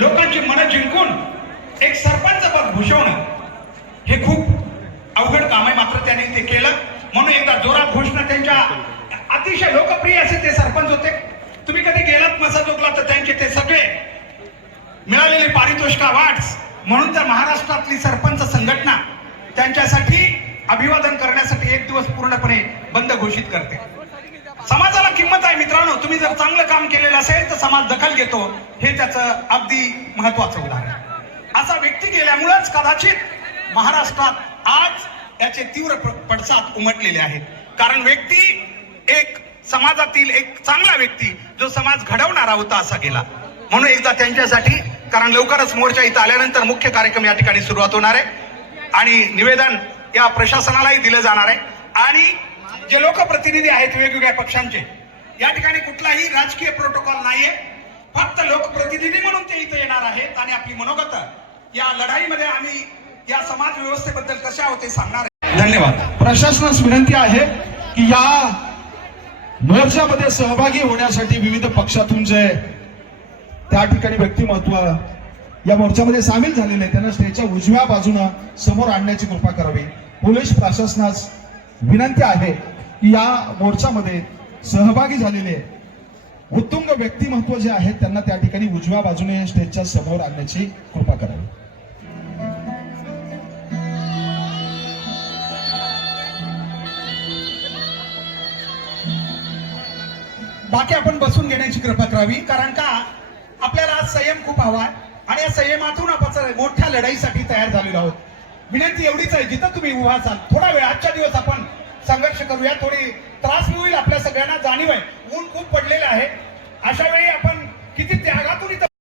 लोकांची मनं जिंकून एक सरपंच पद भूषवणं हे खूप अवघड काम आहे. मात्र त्याने ते केलं. म्हणून एकदा जोरात घोषणा त्यांच्या अतिशय लोकप्रिय असे ते सरपंच होते. तुम्ही कधी गेलात मसाजोगला तर त्यांचे ते सगळे मिळालेले पारितोषिका वाट्स म्हणून तर महाराष्ट्रातली सरपंच संघटना त्यांच्यासाठी अभिवादन करण्यासाठी एक दिवस पूर्णपणे बंद घोषित करते. समाजाला किंमत मित्रांनो तुम्ही जर चांगलं काम केलेलं असेल तर समाज दखल घेतो. हे त्याचं अगदी महत्वाचं उदाहरण असा व्यक्ती गेल्यामुळेच कदाचित महाराष्ट्रात आज याचे तीव्र पडसाद उमटलेले आहेत. कारण व्यक्ती एक समाजातील एक चांगला व्यक्ती जो समाज घडवणारा होता असा गेला. म्हणून एकदा त्यांच्यासाठी कारण लवकरच मोर्चा इथं आल्यानंतर मुख्य कार्यक्रम या ठिकाणी सुरुवात होणार आहे. आणि निवेदन या प्रशासनालाही दिलं जाणार आहे. आणि जे लोकप्रतिनिधी आहेत वेगवेगळ्या पक्षांचे या ठिकाणी कुठलाही राजकीय प्रोटोकॉल नाहीये. फक्त लोकप्रतिनिधी म्हणून ते इथं येणार आहेत आणि आपली मनोगत. या लढाईमध्ये आम्ही या समाज व्यवस्थेबद्दल कशा होते सांगणार धन्यवाद. प्रशासनास विनंती आहे की या मोर्चामध्ये सहभागी होण्यासाठी विविध पक्षातून जे त्या ठिकाणी व्यक्तिमत्व या मोर्चामध्ये सामील झालेले त्यांना स्टेजच्या उजव्या बाजूनं समोर आणण्याची कृपा करावी. पोलीस प्रशासनास विनंती आहे की या मोर्चामध्ये सहभागी झालेले उत्तुंग व्यक्तिमत्व जे आहेत त्यांना त्या ठिकाणी उजव्या बाजूने स्टेजच्या समोर आणण्याची कृपा करावी. बाकी आपण बसून घेण्याची कृपा करावी कारण का? आपल्याला आज संयम खूप हवा आहे आणि या संयमातून आपण मोठ्या लढाईसाठी तयार झालेलो आहोत. विनंती एवढीच आहे जिथं तुम्ही उभा असाल थोडा वेळ आजच्या दिवस आपण संघर्ष करूया थोडी त्रास होईल आपल्या सगळ्या जाणीव आहे